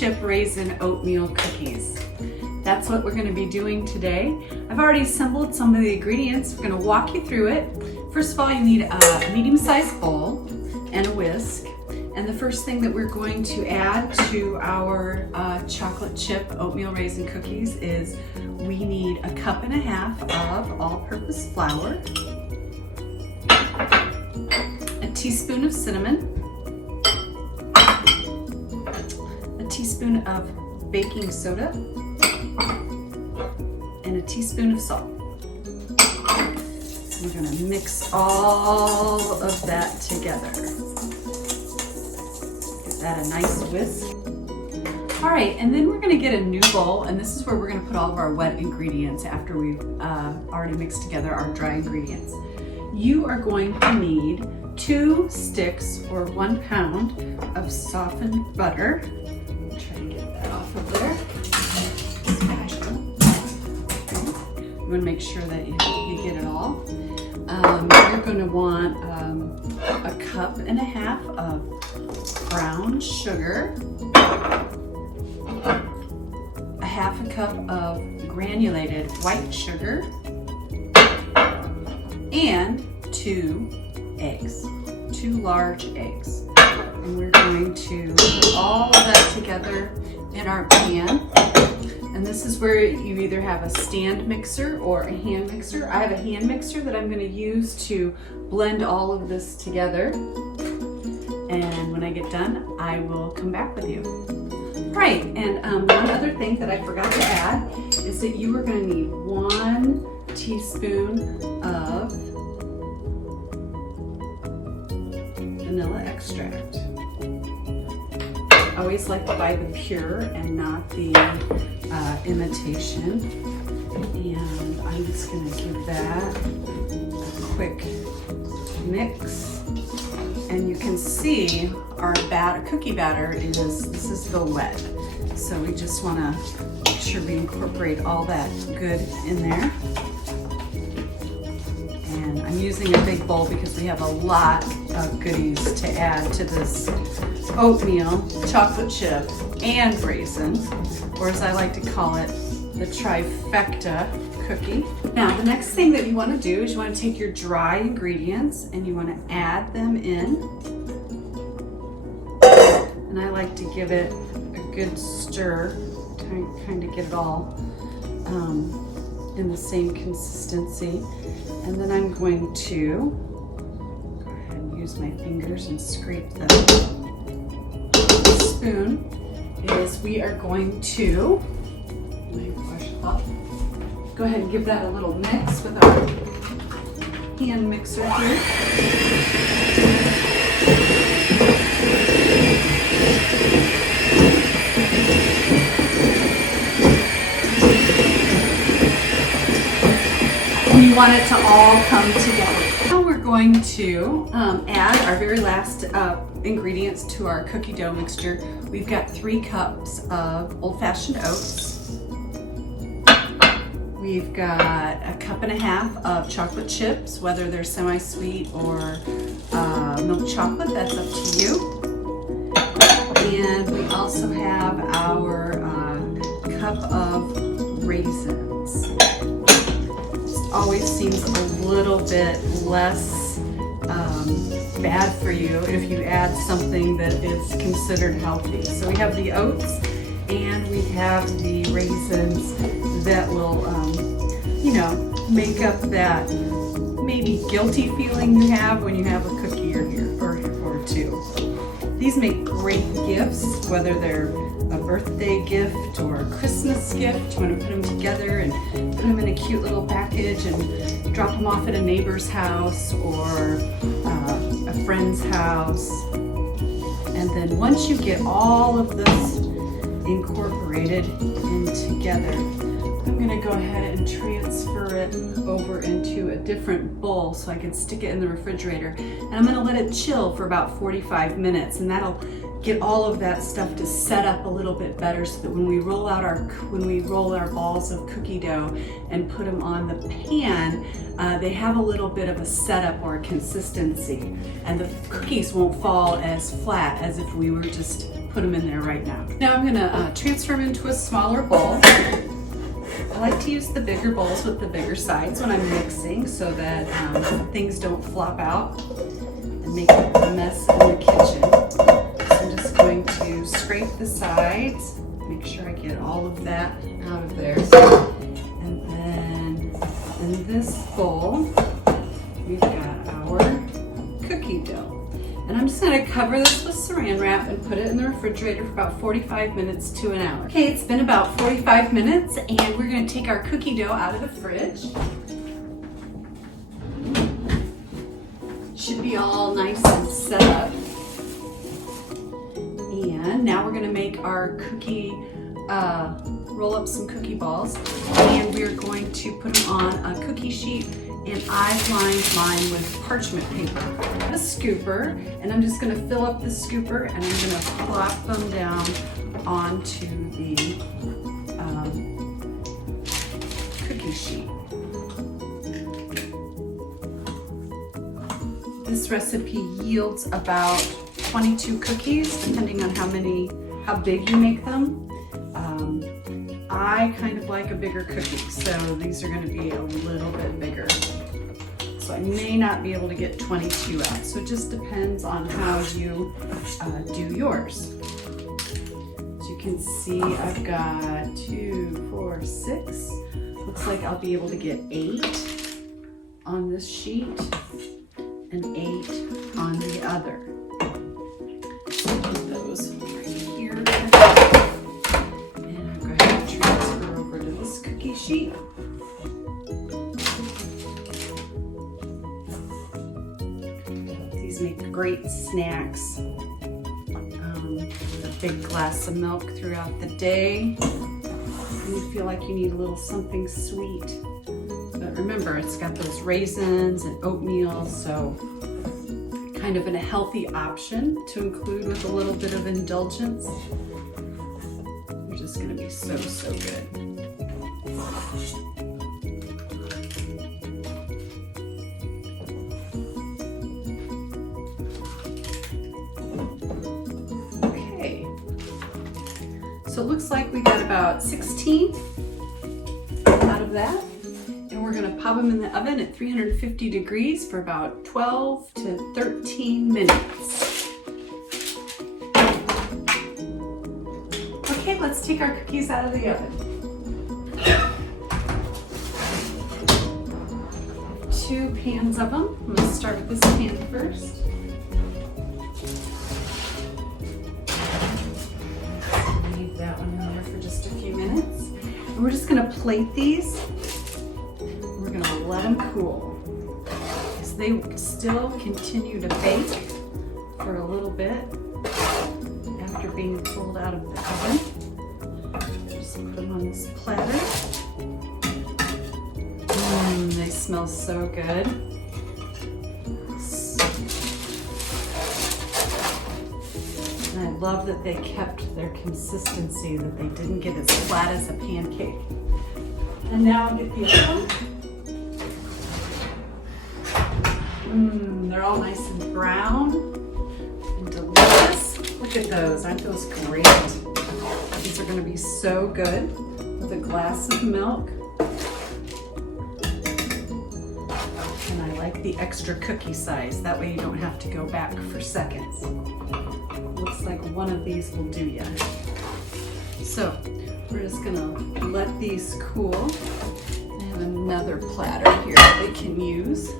chip raisin oatmeal cookies. That's what we're going to be doing today. I've already assembled some of the ingredients. We're going to walk you through it. First of all, you need a medium-sized bowl and a whisk. And the first thing that we're going to add to our chocolate chip oatmeal raisin cookies is we need 1.5 cups of all-purpose flour, a teaspoon of cinnamon, a teaspoon of baking soda, and a teaspoon of salt. We're going to mix all of that together. Give that a nice whisk. All right, and then we're going to get a new bowl, and this is where we're going to put all of our wet ingredients after we've already mixed together our dry ingredients. You are going to need 2 sticks or 1 pound of softened butter. I'll try to get that off of there. You want to make sure that you get it all. You're going to want 1.5 cups of brown sugar, 1/2 cup of granulated white sugar, and 2 eggs, 2 large eggs. And we're going to put all of that together in our pan. And this is where you either have a stand mixer or a hand mixer. I have a hand mixer that I'm going to use to blend all of this together. And when I get done, I will come back with you. Right, and one other thing that I forgot to add is that you are going to need 1 teaspoon of vanilla extract. I always like to buy the pure and not the imitation. And I'm just going to give that a quick mix. And you can see our cookie batter this is the wet. So we just want to make sure we incorporate all that good in there. And I'm using a big bowl because we have a lot of goodies to add to this oatmeal, chocolate chip, and raisin, or as I like to call it, the trifecta cookie. Now, the next thing that you want to do is you want to take your dry ingredients and you want to add them in. And I like to give it a good stir, kind of get it all in the same consistency. And then I'm going to go ahead and use my fingers and scrape the spoon. We are going to go ahead and give that a little mix with our hand mixer here. And you want it to all come together. Now we're going to add our very last ingredients to our cookie dough mixture. We've got 3 cups of old-fashioned oats. We've got 1.5 cups of chocolate chips, whether they're semi-sweet or milk chocolate, that's up to you. And we also have our cup of raisins. Just always seems a little bit less bad for you if you add something that is considered healthy. So we have the oats and we have the raisins that will, make up that maybe guilty feeling you have when you have a cookie or 2. These make great gifts, whether they're a birthday gift or a Christmas gift. You want to put them together and put them in a cute little package and drop them off at a neighbor's house or a friend's house. And then once you get all of this incorporated in together, I'm going to go ahead and transfer it over into a different bowl so I can stick it in the refrigerator. And I'm going to let it chill for about 45 minutes, and that'll get all of that stuff to set up a little bit better so that when we roll our balls of cookie dough and put them on the pan, they have a little bit of a setup or a consistency, and the cookies won't fall as flat as if we were just put them in there right now. Now I'm gonna transfer them into a smaller bowl. I like to use the bigger bowls with the bigger sides when I'm mixing so that things don't flop out and make a mess in the kitchen. So I'm just going to scrape the sides, make sure I get all of that out of there. And then in this bowl, we've got our cookie dough. And I'm just gonna cover this with saran wrap and put it in the refrigerator for about 45 minutes to an hour. Okay, it's been about 45 minutes and we're gonna take our cookie dough out of the fridge. Should be all nice and set up. And now we're gonna make our cookie, roll up some cookie balls, and we're going to put them on a cookie sheet, and I've lined mine with parchment paper. A scooper, and I'm just gonna fill up the scooper and I'm gonna plop them down onto the cookie sheet. This recipe yields about 22 cookies, depending on how big you make them. I kind of like a bigger cookie, so these are going to be a little bit bigger. So I may not be able to get 22 out. So it just depends on how you do yours. As you can see, I've got 2, 4, 6. Looks like I'll be able to get 8 on this sheet and 8 on the other. So put those right here. And I'm going to transfer over to this cookie sheet. These make great snacks. A big glass of milk throughout the day. And you feel like you need a little something sweet. But remember, it's got those raisins and oatmeal, so kind of a healthy option to include with a little bit of indulgence. They're just gonna be so, so good. Okay, so it looks like we got about 16 out of that. We're going to pop them in the oven at 350 degrees for about 12 to 13 minutes. Okay, let's take our cookies out of the oven. 2 pans of them. I'm going to start with this pan first. Leave that one in there for just a few minutes. And we're just going to plate these. We're going to let them cool because they still continue to bake for a little bit after being pulled out of the oven. Just put them on this platter. They smell so good. And I love that they kept their consistency, that they didn't get as flat as a pancake. And now I'll get the other one. They're all nice and brown and delicious. Look at those, aren't those great? These are gonna be so good with a glass of milk. And I like the extra cookie size. That way you don't have to go back for seconds. Looks like one of these will do ya. So we're just gonna let these cool. I have another platter here that we can use.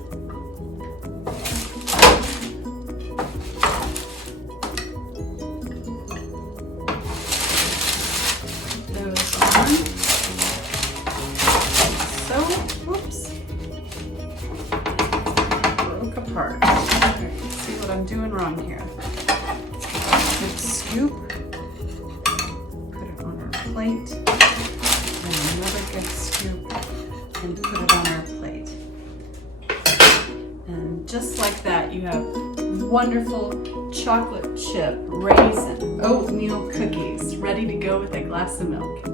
Apart. Alright, let's see what I'm doing wrong here. Good scoop. Put it on our plate. And another good scoop. And put it on our plate. And just like that, you have wonderful chocolate chip, raisin, oatmeal cookies ready to go with a glass of milk.